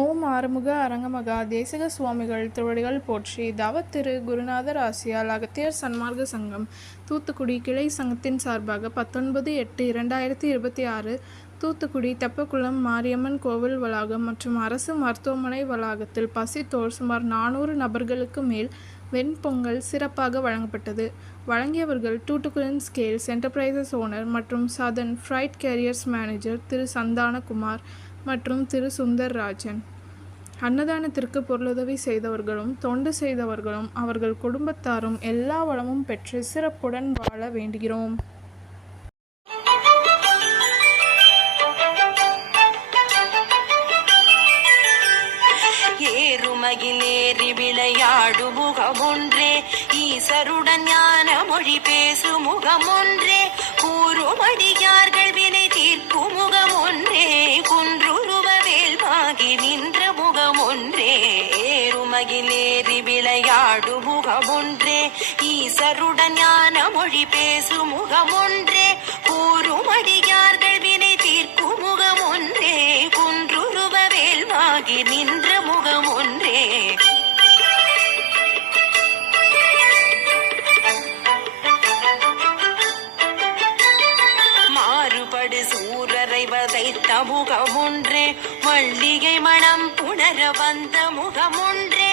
ஓம் ஆறுமுக அரங்கமகா தேசிக சுவாமிகள் திருவடிகள் போற்றி. தவத்திரு குருநாதர் ஆசியால் அகத்தியர் சன்மார்க்க சங்கம் தூத்துக்குடி கிளை சங்கத்தின் சார்பாக 19/8/2026 தூத்துக்குடி தெப்பக்குளம் மாரியம்மன் கோவில் வளாகம் மற்றும் அரசு மருத்துவமனை வளாகத்தில் பசித்தோர் சுமார் 400 நபர்களுக்கு மேல் வெண்பொங்கல் சிறப்பாக வழங்கப்பட்டது. வழங்கியவர்கள் டூட்டுக்குளன் ஸ்கேல்ஸ் என்டர்பிரைசஸ் ஓனர் மற்றும் சதன் ஃப்ரைட் கேரியர்ஸ் மேனேஜர் திரு சந்தானகுமார் மற்றும் திரு சுந்தர்ராஜன். அன்னதானத்திற்கு பொருளுதவி செய்தவர்களும் தொண்டு செய்தவர்களும் அவர்கள் குடும்பத்தாரும் எல்லா வளமும் பெற்று சிறப்புடன் வாழ வேண்டுகிறோம். ஏறுமகிலேறி விளையாடு முகமொன்றே, ஈசருடன் ஞான மொழி பேசு முகமொன்றே, கூறுமடியார்கள் வினை தீர்க்கும் முகமொன்றே, குன்றுருவ வேல்வாகி நின்ற முகமொன்றே. ஏறுமகிலேறி விளையாடு முகமொன்றே, ஈசருடன் ஞான மொழி பேசு முகமொன்றே, கூறுமடியார்கள் வினை தீர்க்கும் முகமொன்றே, குன்றுருவ வேல்வாகி நின்ற முகமொன்றே. மாறுபடு சூரரை வதைத்த முகமொன்றே, மல்லிகை மணம் புணர வந்த முகமொன்றே,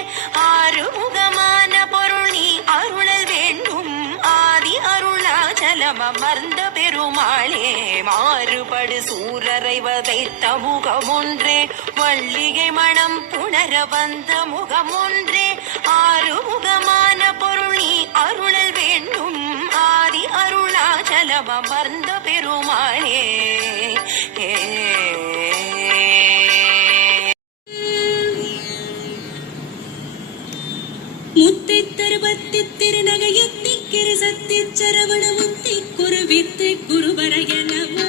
ஆறுமுகமான பொருள் நீ அருளல் வேண்டும், ஆதி அருணாச்சலம் அமர்ந்த பெருமாளே. மாறுபடு சூரரை வதைத்த முகமொன்றே, மல்லிகை மணம் புணர வந்த முகமொன்றே, ஆறுமுகமான பொருள் நீ அருளல் வேண்டும், ஆதி அருணாச்சலம் அமர்ந்த பெருமாளே. முத்தை தருபத்தி திருநகையத்தி கிருசத்தி சரவண முத்தி குருவித்து குருவரையனவோ